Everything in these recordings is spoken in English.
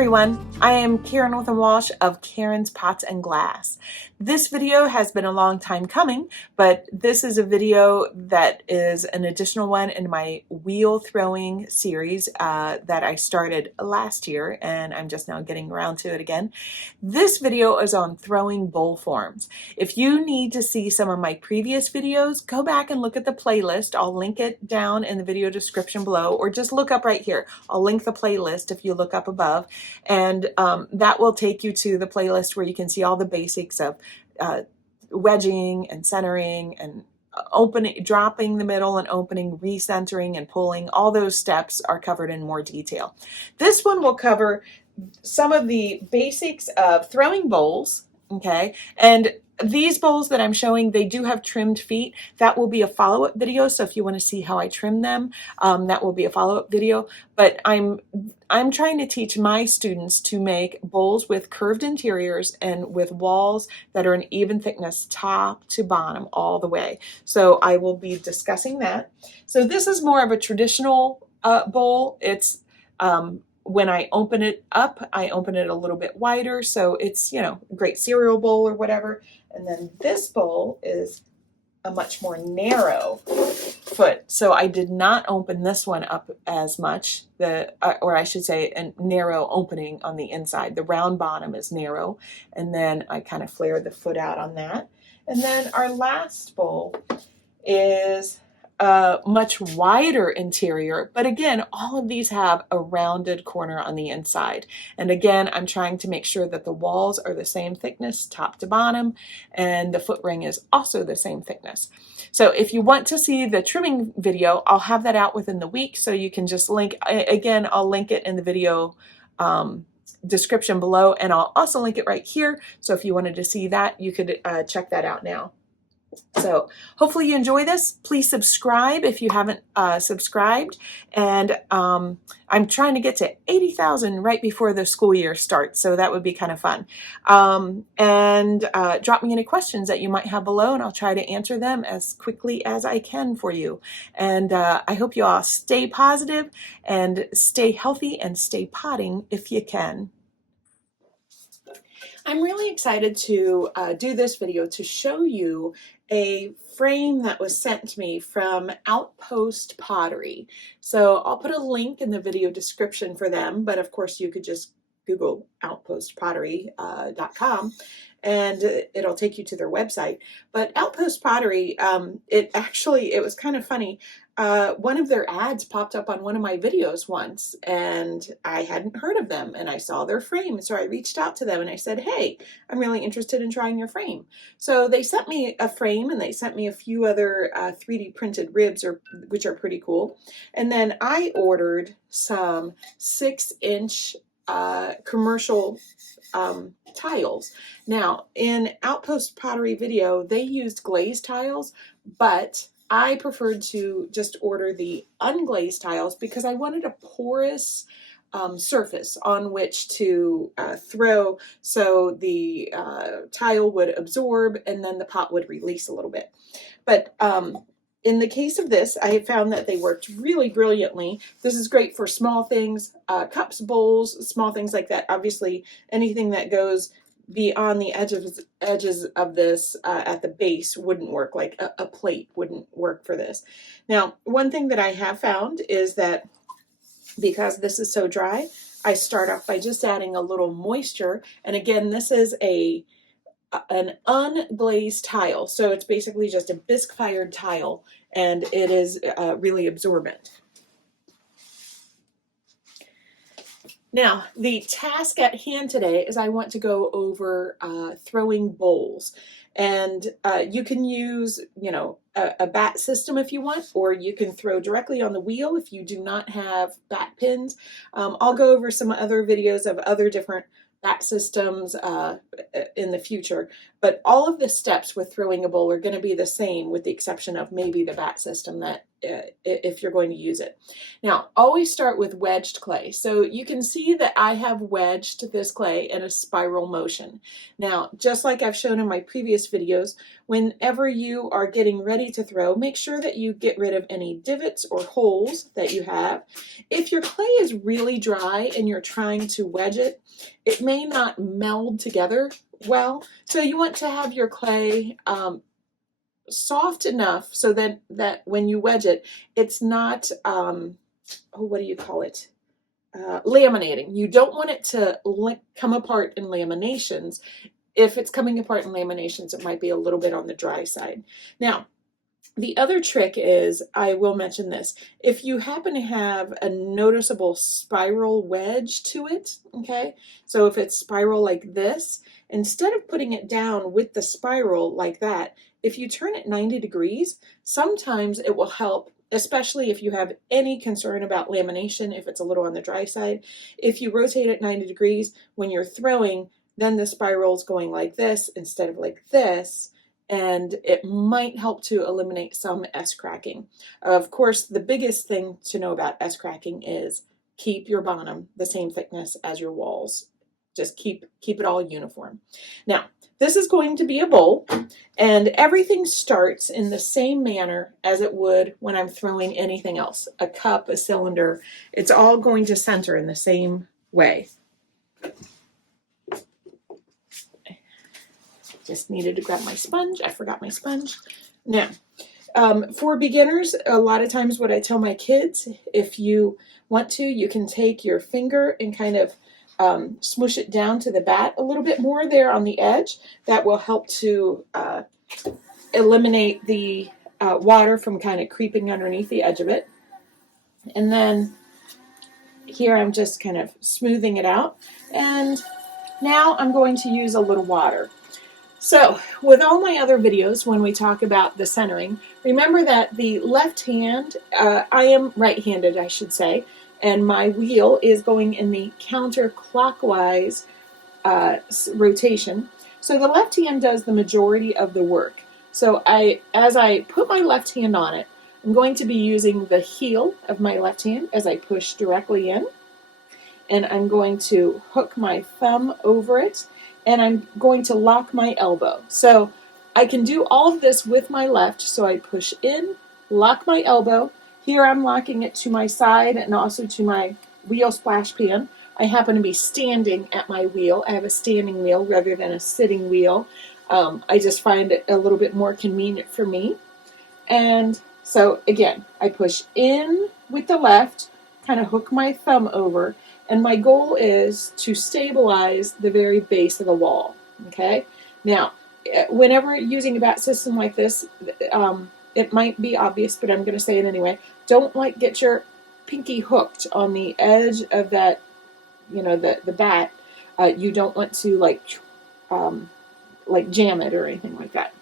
everyone, I am Karen with Walsh of Karen's Pots and Glass. This video has been a long time coming, but this is a video that is an additional one in my wheel throwing series that I started last year, and I'm just now getting around to it again. This video is on throwing bowl forms. If you need to see some of my previous videos, go back and look at the playlist. I'll link it down in the video description below, or just look up right here. I'll link the playlist if you look up above. And that will take you to the playlist where you can see all the basics of wedging and centering and opening, dropping the middle and opening, recentering and pulling. All those steps are covered in more detail. This one will cover some of the basics of throwing bowls, okay? And these bowls that I'm showing, they do have trimmed feet. That will be a follow-up video. So if you want to see how I trim them, that will be a follow-up video. But I'm trying to teach my students to make bowls with curved interiors and with walls that are an even thickness top to bottom all the way. So I will be discussing that. So this is more of a traditional bowl. It's when I open it up, I open it a little bit wider. So it's, you know, a great cereal bowl or whatever. And then this bowl is a much more narrow foot. So I did not open this one up as much, or I should say a narrow opening on the inside. The round bottom is narrow. And then I kind of flared the foot out on that. And then our last bowl is a much wider interior, but again, all of these have a rounded corner on the inside. And again, I'm trying to make sure that the walls are the same thickness top to bottom, and the foot ring is also the same thickness. So if you want to see the trimming video, I'll have that out within the week, so you can just link, again, I'll link it in the video description below, and I'll also link it right here. So if you wanted to see that, you could check that out now. So hopefully you enjoy this. Please subscribe if you haven't subscribed. And I'm trying to get to 80,000 right before the school year starts. So that would be kind of fun. And drop me any questions that you might have below, and I'll try to answer them as quickly as I can for you. And I hope you all stay positive and stay healthy and stay potting if you can. I'm really excited to do this video to show you a frame that was sent to me from Outpost Pottery. So I'll put a link in the video description for them, but of course you could just Google outpostpottery.com and it'll take you to their website. But Outpost Pottery, it was kind of funny. One of their ads popped up on one of my videos once, and I hadn't heard of them, and I saw their frame. So I reached out to them and I said, hey, I'm really interested in trying your frame. So they sent me a frame, and they sent me a few other 3D printed ribs, which are pretty cool. And then I ordered some 6-inch commercial tiles. Now, in Outpost Pottery video, they used glazed tiles, but I preferred to just order the unglazed tiles because I wanted a porous surface on which to throw, so the tile would absorb and then the pot would release a little bit. But in the case of this, I have found that they worked really brilliantly. This is great for small things, cups, bowls, small things like that. Obviously, anything that goes beyond the edges of this at the base wouldn't work, like a plate wouldn't work for this. Now, one thing that I have found is that because this is so dry, I start off by just adding a little moisture. And again, this is an unglazed tile. So it's basically just a bisque fired tile, and it is really absorbent. Now, the task at hand today is I want to go over throwing bowls. And you can use, you know, a bat system if you want, or you can throw directly on the wheel if you do not have bat pins. I'll go over some other videos of other different bat systems in the future. But all of the steps with throwing a bowl are going to be the same, with the exception of maybe the bat system, that if you're going to use it. Now, always start with wedged clay. So you can see that I have wedged this clay in a spiral motion. Now, just like I've shown in my previous videos, whenever you are getting ready to throw, make sure that you get rid of any divots or holes that you have. If your clay is really dry and you're trying to wedge it, it may not meld together well. So you want to have your clay soft enough so that when you wedge it, it's not, what do you call it? Laminating. You don't want it to come apart in laminations. If it's coming apart in laminations, it might be a little bit on the dry side. Now, the other trick is, I will mention this, if you happen to have a noticeable spiral wedge to it, okay, so if it's spiral like this, instead of putting it down with the spiral like that, if you turn it 90 degrees, sometimes it will help, especially if you have any concern about lamination, if it's a little on the dry side. If you rotate it 90 degrees, when you're throwing, then the spiral's going like this instead of like this, and it might help to eliminate some S-cracking. Of course, the biggest thing to know about S-cracking is keep your bottom the same thickness as your walls. Just keep it all uniform. Now, this is going to be a bowl, and everything starts in the same manner as it would when I'm throwing anything else. A cup, a cylinder, it's all going to center in the same way. Just needed to grab my sponge. I forgot my sponge. Now, for beginners, a lot of times what I tell my kids, if you want to, you can take your finger and kind of smoosh it down to the bat a little bit more there on the edge. That will help to eliminate the water from kind of creeping underneath the edge of it. And then here I'm just kind of smoothing it out. And now I'm going to use a little water. So, with all my other videos, when we talk about the centering, remember that the left hand, I am right-handed, I should say, and my wheel is going in the counterclockwise rotation. So the left hand does the majority of the work. So as I put my left hand on it, I'm going to be using the heel of my left hand as I push directly in, and I'm going to hook my thumb over it, and I'm going to lock my elbow. So I can do all of this with my left, so I push in, lock my elbow. Here I'm locking it to my side and also to my wheel splash pan. I happen to be standing at my wheel. I have a standing wheel rather than a sitting wheel. I just find it a little bit more convenient for me. And so again, I push in with the left, kind of hook my thumb over, and my goal is to stabilize the very base of the wall, okay? Now, whenever using a bat system like this, it might be obvious, but I'm going to say it anyway. Don't get your pinky hooked on the edge of that, the bat. You don't want to jam it or anything like that.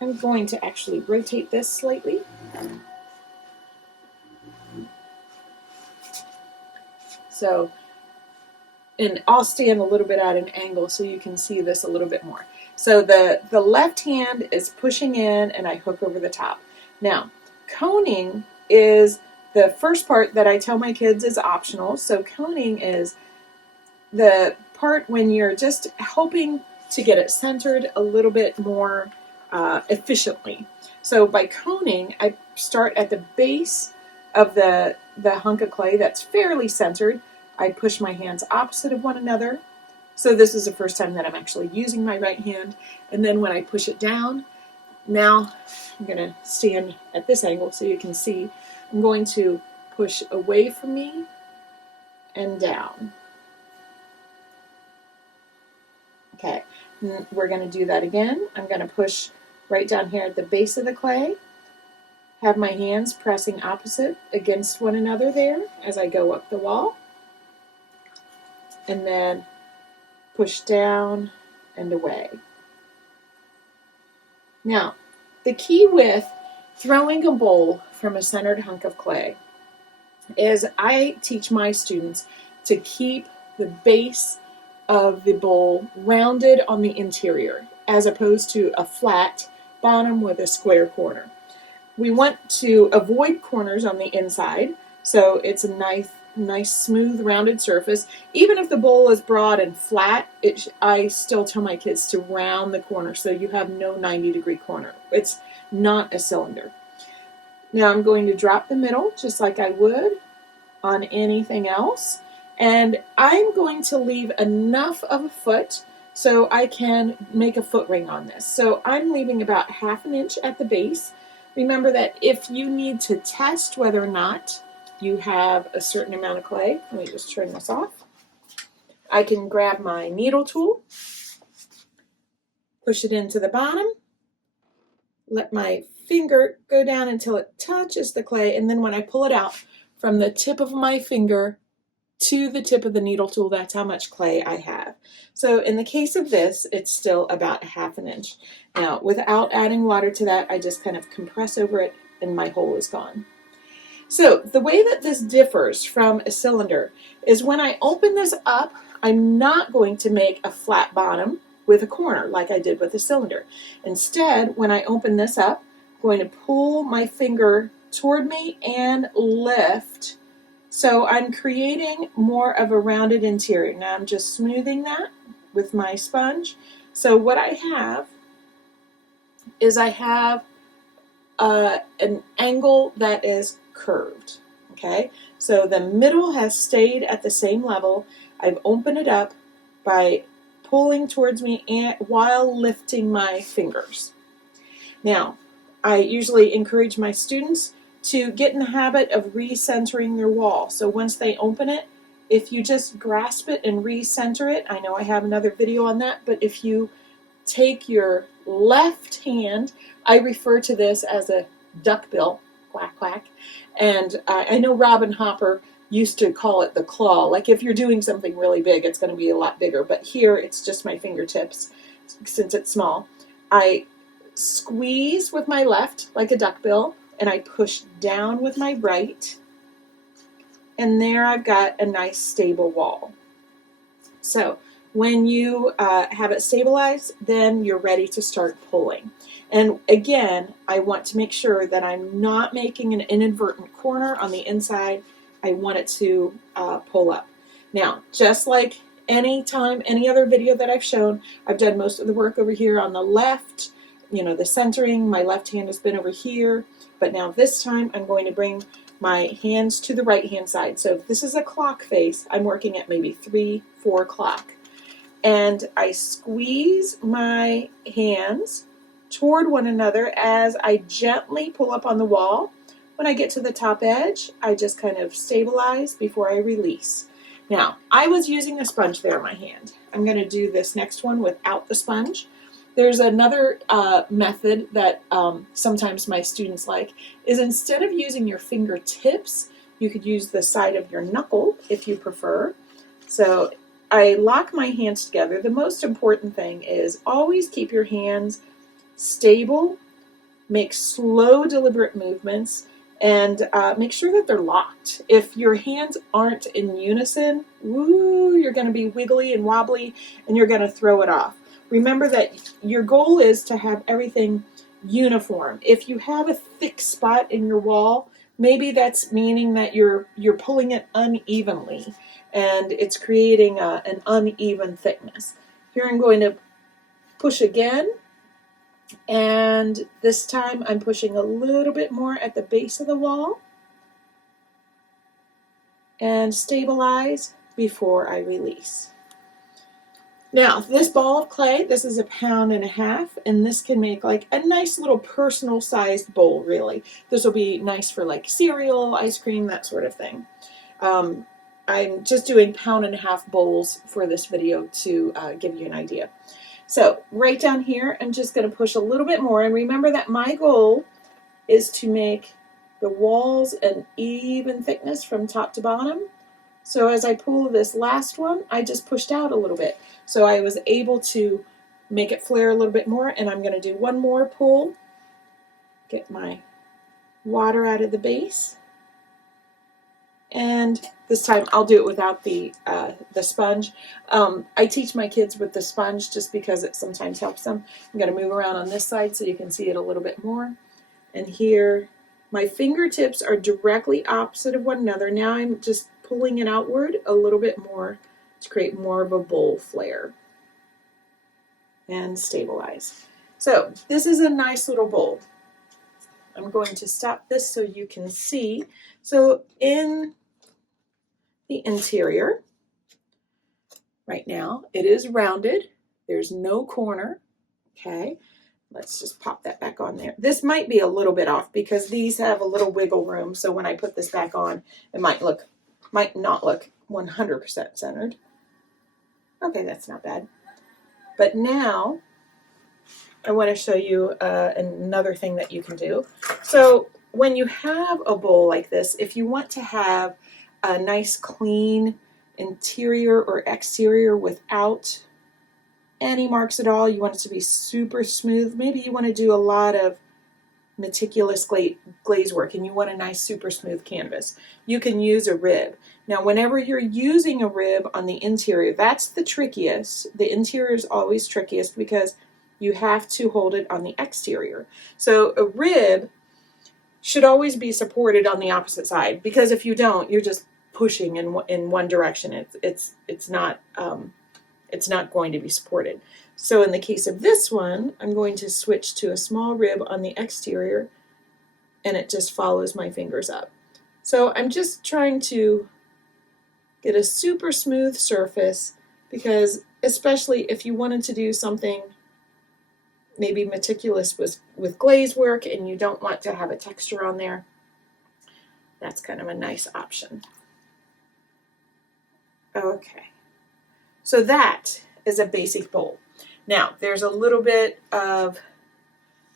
I'm going to actually rotate this slightly. So, and I'll stand a little bit at an angle so you can see this a little bit more. So the left hand is pushing in and I hook over the top. Now, coning is the first part that I tell my kids is optional. So coning is the part when you're just hoping to get it centered a little bit more efficiently. So by coning, I start at the base of the hunk of clay that's fairly centered. I push my hands opposite of one another. So this is the first time that I'm actually using my right hand. And then when I push it down, now I'm going to stand at this angle so you can see. I'm going to push away from me and down. Okay, and we're going to do that again. I'm going to push right down here at the base of the clay. Have my hands pressing opposite against one another there as I go up the wall. And then push down and away. Now, the key with throwing a bowl from a centered hunk of clay is I teach my students to keep the base of the bowl rounded on the interior as opposed to a flat bottom with a square corner. We want to avoid corners on the inside, so it's a nice smooth rounded surface. Even if the bowl is broad and flat, I still tell my kids to round the corner so you have no 90-degree corner. It's not a cylinder. Now I'm going to drop the middle just like I would on anything else, and I'm going to leave enough of a foot so I can make a foot ring on this. So I'm leaving about 1/2 inch at the base. Remember that if you need to test whether or not you have a certain amount of clay, let me just turn this off. I can grab my needle tool, push it into the bottom, let my finger go down until it touches the clay, and then when I pull it out from the tip of my finger to the tip of the needle tool, that's how much clay I have. So in the case of this, it's still about 1/2 inch. Now, without adding water to that, I just kind of compress over it and my hole is gone. So the way that this differs from a cylinder is when I open this up, I'm not going to make a flat bottom with a corner like I did with the cylinder. Instead, when I open this up, I'm going to pull my finger toward me and lift. So I'm creating more of a rounded interior. Now I'm just smoothing that with my sponge. So what I have is I have an angle that is curved. Okay, so the middle has stayed at the same level. I've opened it up by pulling towards me while lifting my fingers. Now, I usually encourage my students to get in the habit of recentering their wall. So once they open it, if you just grasp it and recenter it, I know I have another video on that, but if you take your left hand, I refer to this as a duck bill, quack, quack. And I know Robin Hopper used to call it the claw. Like if you're doing something really big, it's going to be a lot bigger. But here, it's just my fingertips, since it's small. I squeeze with my left like a duck bill, and I push down with my right. And there I've got a nice stable wall. So when you have it stabilized, then you're ready to start pulling. And again, I want to make sure that I'm not making an inadvertent corner on the inside. I want it to pull up. Now, just like any other video that I've shown, I've done most of the work over here on the left, the centering. My left hand has been over here, but now this time I'm going to bring my hands to the right hand side. So if this is a clock face, I'm working at maybe 3, 4 o'clock. And I squeeze my hands toward one another as I gently pull up on the wall. When I get to the top edge, I just kind of stabilize before I release. Now, I was using a sponge there in my hand. I'm going to do this next one without the sponge. There's another method that sometimes my students like, is instead of using your fingertips, you could use the side of your knuckle if you prefer. So I lock my hands together. The most important thing is always keep your hands stable, make slow, deliberate movements, and make sure that they're locked. If your hands aren't in unison, you're going to be wiggly and wobbly, and you're going to throw it off. Remember that your goal is to have everything uniform. If you have a thick spot in your wall, maybe that's meaning that you're pulling it unevenly, and it's creating an uneven thickness. Here I'm going to push again, and this time I'm pushing a little bit more at the base of the wall and stabilize before I release. Now, this ball of clay, this is 1.5 pounds, and this can make like a nice little personal sized bowl, really. This will be nice for like cereal, ice cream, that sort of thing. I'm just doing 1.5 pound bowls for this video to give you an idea. So right down here, I'm just going to push a little bit more, and remember that my goal is to make the walls an even thickness from top to bottom. So as I pull this last one, I just pushed out a little bit. So I was able to make it flare a little bit more, and I'm going to do one more pull. Get my water out of the base. And this time I'll do it without the sponge. I teach my kids with the sponge just because it sometimes helps them. I'm going to move around on this side so you can see it a little bit more. And here, my fingertips are directly opposite of one another. Now I'm just pulling it outward a little bit more to create more of a bowl flare and stabilize. So this is a nice little bowl. I'm going to stop this so you can see. So in the interior, right now, it is rounded. There's no corner, okay? Let's just pop that back on there. This might be a little bit off because these have a little wiggle room. So when I put this back on, it might not look 100% centered. Okay, that's not bad. But now I want to show you another thing that you can do. So when you have a bowl like this, if you want to have a nice clean interior or exterior without any marks at all, you want it to be super smooth. Maybe you want to do a lot of meticulous glaze work and you want a nice super smooth canvas. You can use a rib. Now whenever you're using a rib on the interior, that's the trickiest. The interior is always trickiest because you have to hold it on the exterior. So a rib should always be supported on the opposite side, because if you don't, you're just pushing in one direction. It's not going to be supported. So in the case of this one, I'm going to switch to a small rib on the exterior, and it just follows my fingers up. So I'm just trying to get a super smooth surface, because especially if you wanted to do something maybe meticulous with glaze work and you don't want to have a texture on there, that's kind of a nice option. Okay, so that is a basic bowl. Now there's a little bit of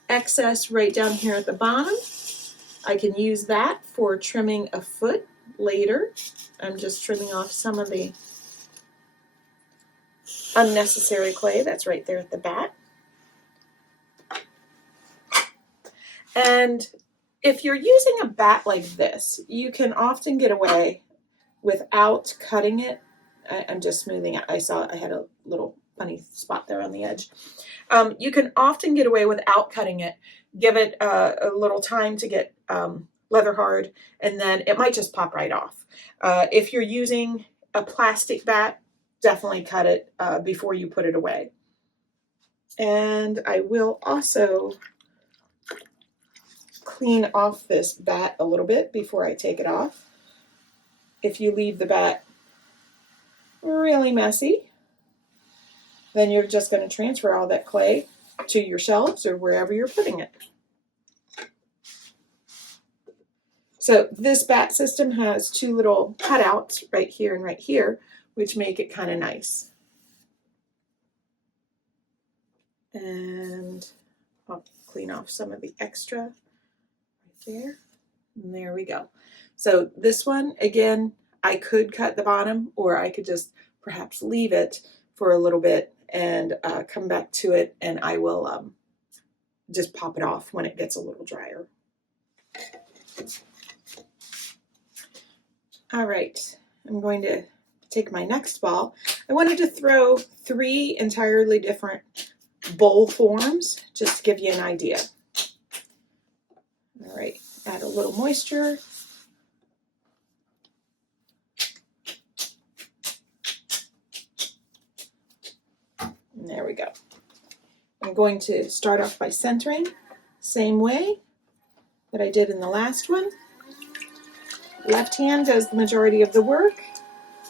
excess right down here at the bottom. I can use that for trimming a foot later. I'm just trimming off some of the unnecessary clay that's right there at the back. And if you're using a bat like this, you can often get away without cutting it. I'm just smoothing it. I saw I had a little funny spot there on the edge. You can often get away without cutting it. Give it a little time to get leather hard, and then it might just pop right off. If you're using a plastic bat, definitely cut it before you put it away. And I will also clean off this bat a little bit before I take it off. If you leave the bat really messy, then you're just going to transfer all that clay to your shelves or wherever you're putting it. So this bat system has two little cutouts right here and right here, which make it kind of nice. And I'll clean off some of the extra right there. And there we go. So this one, again, I could cut the bottom, or I could just perhaps leave it for a little bit and come back to it, and I will just pop it off when it gets a little drier. All right, I'm going to take my next ball. I wanted to throw 3 entirely different bowl forms just to give you an idea. All right, add a little moisture. And there we go. I'm going to start off by centering, same way that I did in the last one. Left hand does the majority of the work.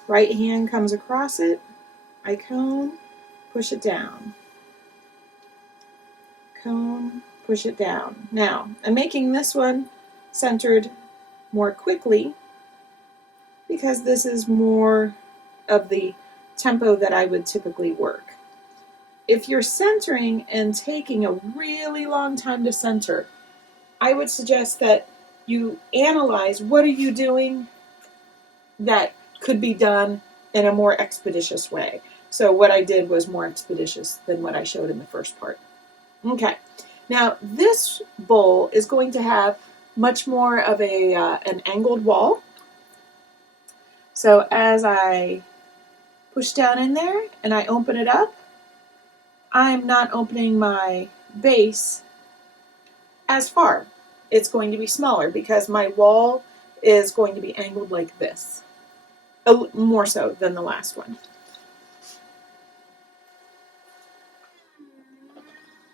Right hand comes across it. I cone, push it down. Cone, push it down. Now, I'm making this one centered more quickly because this is more of the tempo that I would typically work. If you're centering and taking a really long time to center, I would suggest that you analyze what are you doing that could be done in a more expeditious way. So what I did was more expeditious than what I showed in the first part. Okay, now this bowl is going to have much more of an angled wall. So as I push down in there and I open it up, I'm not opening my base as far. It's going to be smaller because my wall is going to be angled like this, more so than the last one.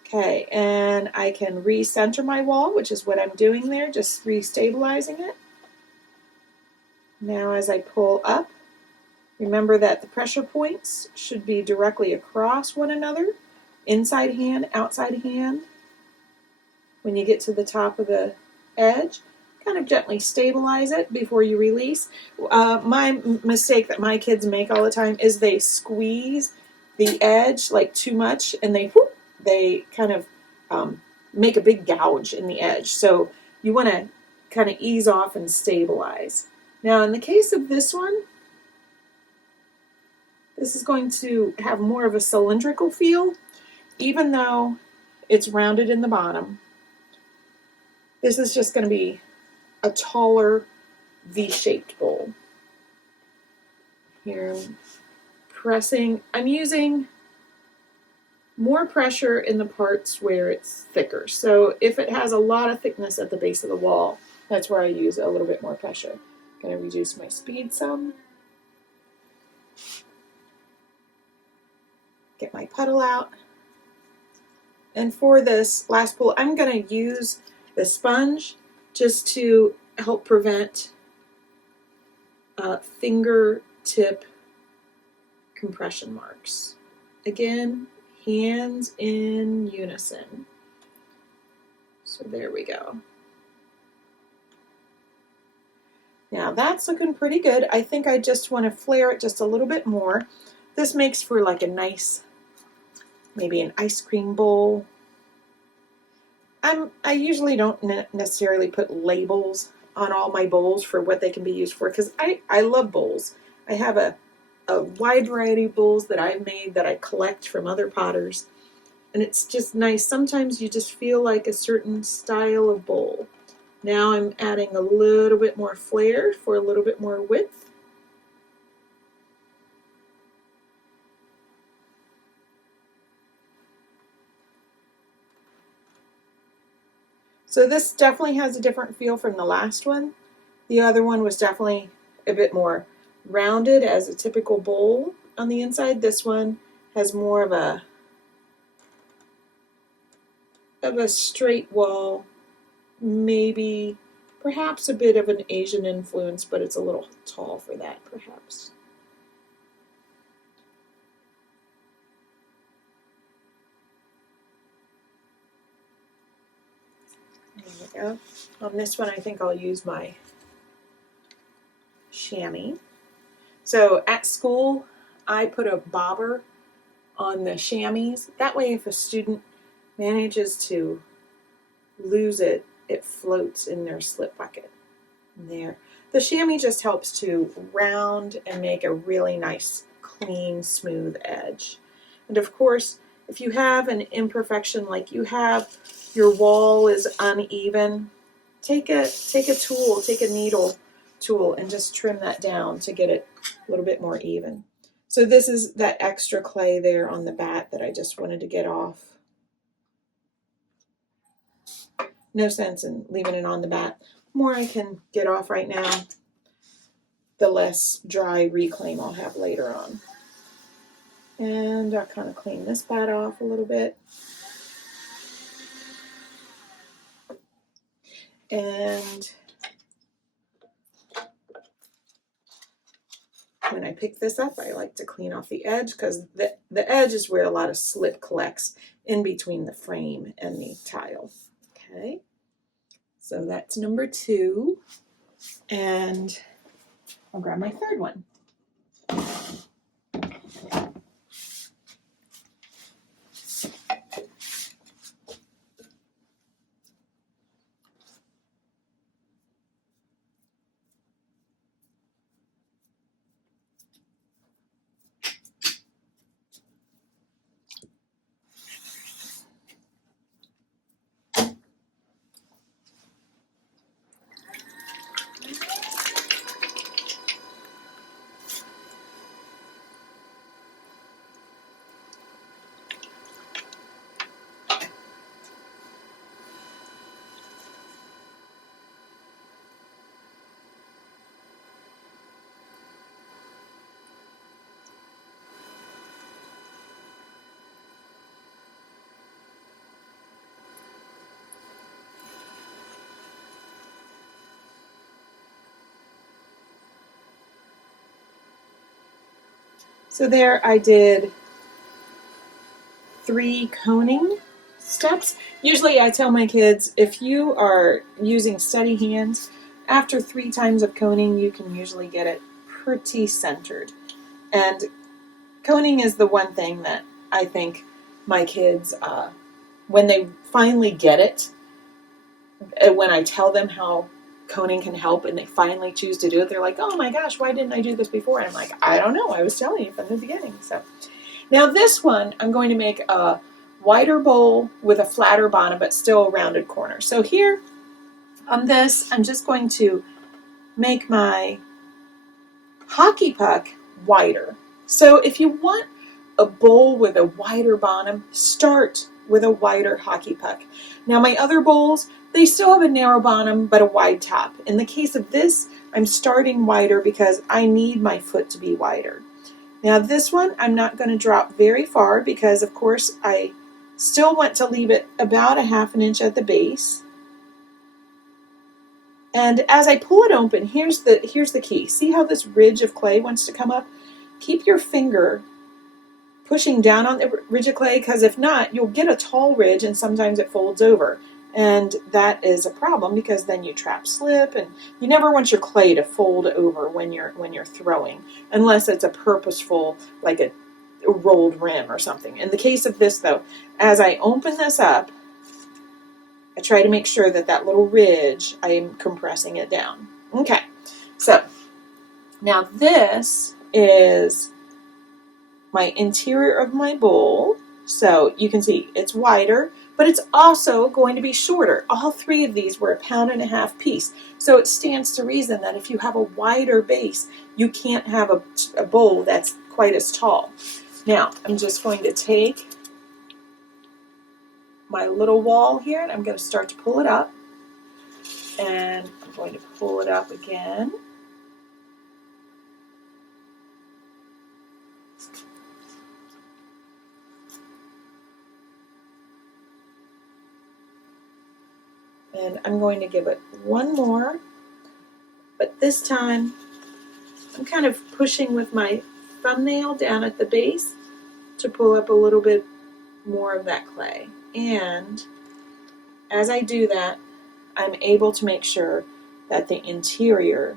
Okay, and I can recenter my wall, which is what I'm doing there, just restabilizing it. Now as I pull up, remember that the pressure points should be directly across one another, inside hand, outside hand. When you get to the top of the edge, kind of gently stabilize it before you release. My mistake that my kids make all the time is they squeeze the edge like too much, and they kind of make a big gouge in the edge. So you want to kind of ease off and stabilize. Now in the case of this one, this is going to have more of a cylindrical feel, even though it's rounded in the bottom. This is just going to be a taller V-shaped bowl. Here, pressing, I'm using more pressure in the parts where it's thicker. So if it has a lot of thickness at the base of the wall, that's where I use a little bit more pressure. I'm going to reduce my speed some. Get my puddle out. And for this last pull, I'm going to use the sponge just to help prevent fingertip compression marks. Again, hands in unison. So there we go. Now that's looking pretty good. I think I just want to flare it just a little bit more. This makes for like a nice, maybe an ice cream bowl. I usually don't necessarily put labels on all my bowls for what they can be used for, because I love bowls. I have a wide variety of bowls that I've made that I collect from other potters, and it's just nice. Sometimes you just feel like a certain style of bowl. Now I'm adding a little bit more flair for a little bit more width. So this definitely has a different feel from the last one. The other one was definitely a bit more rounded as a typical bowl on the inside. This one has more of a straight wall, maybe perhaps a bit of an Asian influence, but it's a little tall for that perhaps. There we go. On this one, I think I'll use my chamois. So at school, I put a bobber on the chamois. That way, if a student manages to lose it, it floats in their slip bucket. There. The chamois just helps to round and make a really nice, clean, smooth edge. And of course, if you have an imperfection like you have, your wall is uneven, take a tool, take a needle tool, and just trim that down to get it a little bit more even. So this is that extra clay there on the bat that I just wanted to get off. No sense in leaving it on the bat. The more I can get off right now, the less dry reclaim I'll have later on. And I'll kind of clean this bat off a little bit. And when I pick this up, I like to clean off the edge, because the edge is where a lot of slip collects in between the frame and the tile. Okay, so that's number 2. And I'll grab my third one. So there I did 3 coning steps. Usually I tell my kids, if you are using steady hands, after 3 times of coning, you can usually get it pretty centered. And coning is the one thing that I think my kids, when they finally get it, when I tell them how coning can help and they finally choose to do it, they're like, oh my gosh, why didn't I do this before? And I'm like, I don't know. I was telling you from the beginning. So now this one, I'm going to make a wider bowl with a flatter bottom, but still a rounded corner. So here on this, I'm just going to make my hockey puck wider. So if you want a bowl with a wider bottom, start with a wider hockey puck. Now my other bowls, they still have a narrow bottom but a wide top. In the case of this, I'm starting wider because I need my foot to be wider. Now this one, I'm not going to drop very far because of course I still want to leave it about a 1/2 inch at the base. And as I pull it open, here's the key. See how this ridge of clay wants to come up? Keep your finger pushing down on the ridge of clay, because if not, you'll get a tall ridge and sometimes it folds over. And that is a problem because then you trap slip, and you never want your clay to fold over when you're throwing, unless it's a purposeful, like a rolled rim or something. In the case of this though, as I open this up, I try to make sure that that little ridge, I am compressing it down. Okay, so now this is my interior of my bowl. So you can see it's wider, but it's also going to be shorter. All 3 of these were 1.5 pounds piece. So it stands to reason that if you have a wider base, you can't have a bowl that's quite as tall. Now, I'm just going to take my little wall here, and I'm going to start to pull it up. And I'm going to pull it up again. And I'm going to give it one more, but this time I'm kind of pushing with my thumbnail down at the base to pull up a little bit more of that clay. And as I do that, I'm able to make sure that the interior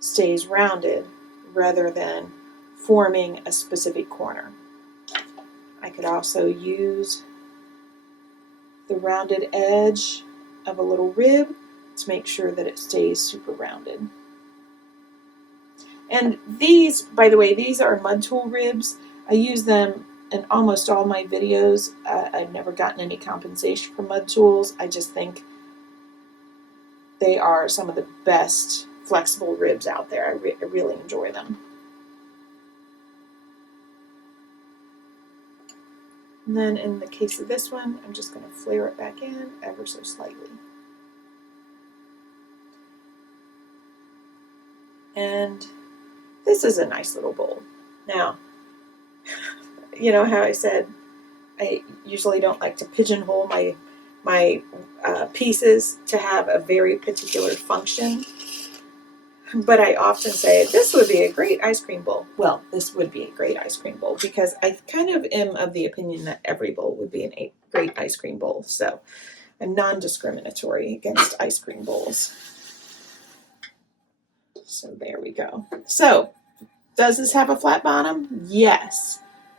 stays rounded rather than forming a specific corner. I could also use the rounded edge of a little rib to make sure that it stays super rounded. And these, by the way, these are mud tool ribs. I use them in almost all my videos. I've never gotten any compensation for mud tools. I just think they are some of the best flexible ribs out there. I really enjoy them. And then in the case of this one, I'm just going to flare it back in ever so slightly. And this is a nice little bowl. Now, you know how I said I usually don't like to pigeonhole my pieces to have a very particular function. But I often say, this would be a great ice cream bowl. Well, this would be a great ice cream bowl because I kind of am of the opinion that every bowl would be a great ice cream bowl. So I'm non-discriminatory against ice cream bowls. So there we go. So does this have a flat bottom? Yes.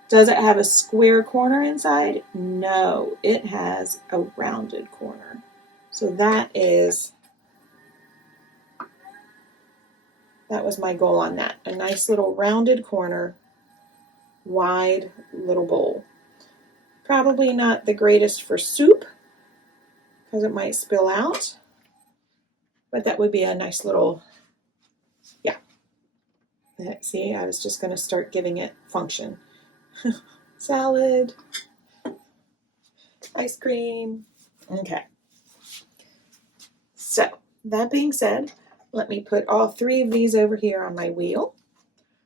Does it have a square corner inside? No, it has a rounded corner. So that was my goal on that. A nice little rounded corner, wide little bowl. Probably not the greatest for soup because it might spill out, but that would be a nice little, yeah. See, I was just going to start giving it function. Salad, ice cream. Okay. So that being said, let me put all 3 of these over here on my wheel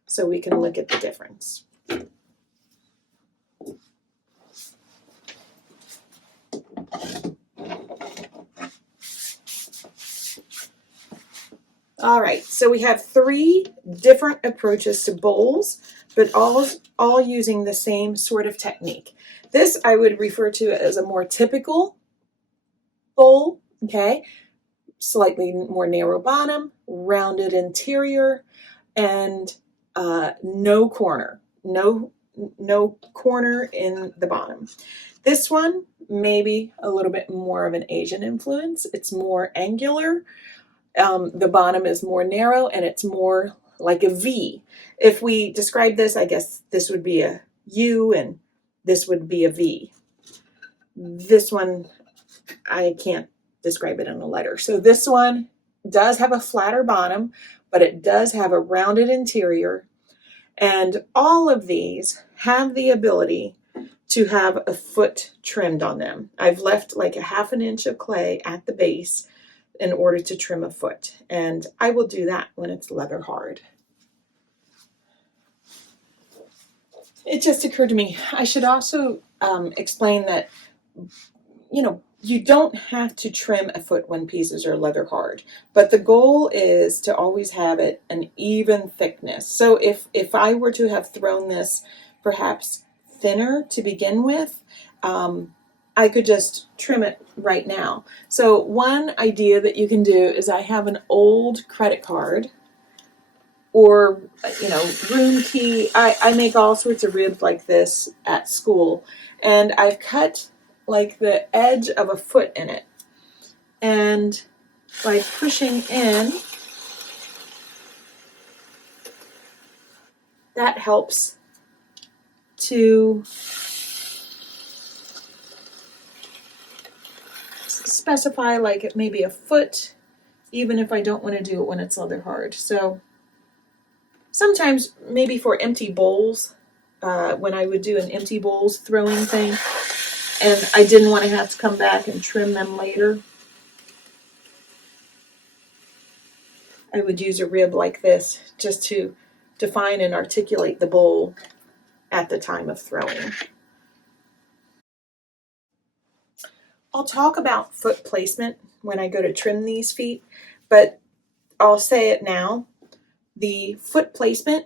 so we can look at the difference. All right, so we have 3 different approaches to bowls, but all using the same sort of technique. This I would refer to as a more typical bowl, okay? Slightly more narrow bottom, rounded interior, and no corner, no corner in the bottom. This one, maybe a little bit more of an Asian influence. It's more angular. The bottom is more narrow and it's more like a V. If we describe this, I guess this would be a U and this would be a V. This one, I can't describe it in a letter. So this one does have a flatter bottom, but it does have a rounded interior. And all of these have the ability to have a foot trimmed on them. I've left like a 1/2 inch of clay at the base in order to trim a foot. And I will do that when it's leather hard. It just occurred to me, I should also explain that, you don't have to trim a foot when pieces are leather hard, but the goal is to always have it an even thickness. So if I were to have thrown this perhaps thinner to begin with, I could just trim it right now. So one idea that you can do is I have an old credit card or room key. I make all sorts of ribs like this at school, and I've cut like the edge of a foot in it, and by pushing in, that helps to specify like maybe a foot, even if I don't want to do it when it's leather hard. So sometimes maybe for empty bowls, when I would do an empty bowls throwing thing, and I didn't want to have to come back and trim them later, I would use a rib like this just to define and articulate the bowl at the time of throwing. I'll talk about foot placement when I go to trim these feet, but I'll say it now. The foot placement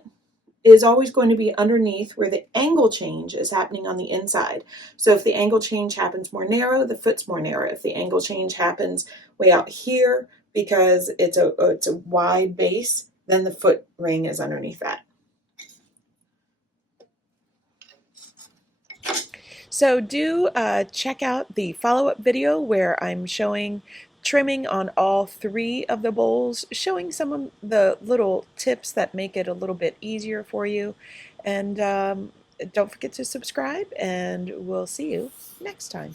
is always going to be underneath where the angle change is happening on the inside. So if the angle change happens more narrow, the foot's more narrow. If the angle change happens way out here because it's a wide base, then the foot ring is underneath that. So do check out the follow-up video where I'm showing trimming on all 3 of the bowls, showing some of the little tips that make it a little bit easier for you. And don't forget to subscribe, and we'll see you next time.